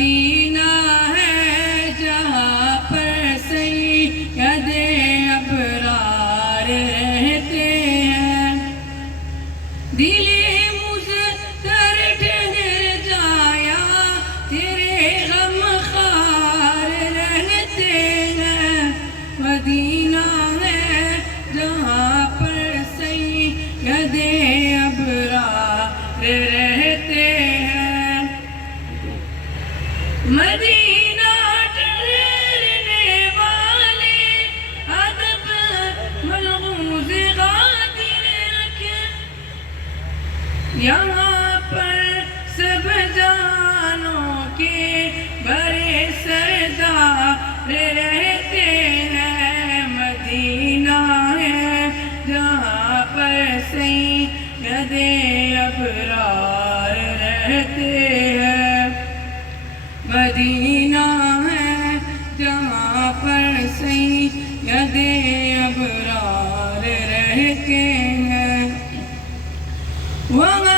مدینہ ہے جہاں پر سید ابرار رہتے ہیں، دل مضطر ٹھہر جایا تیرے غم خوار رہتے ہیں، مدینہ ہے جہاں پر سید ابرار رہتے ہیں، مدینہ ٹھہرنے والے ادب ملغوز غادر رکھے، یہاں پر سب جانوں کے بڑے سردار رہتے ہیں، مدینہ ہے جہاں پر سید ابرار رہتے ہیں، مدینہ ہے جہاں پر سید ابرار رہتے ہیں، وہاں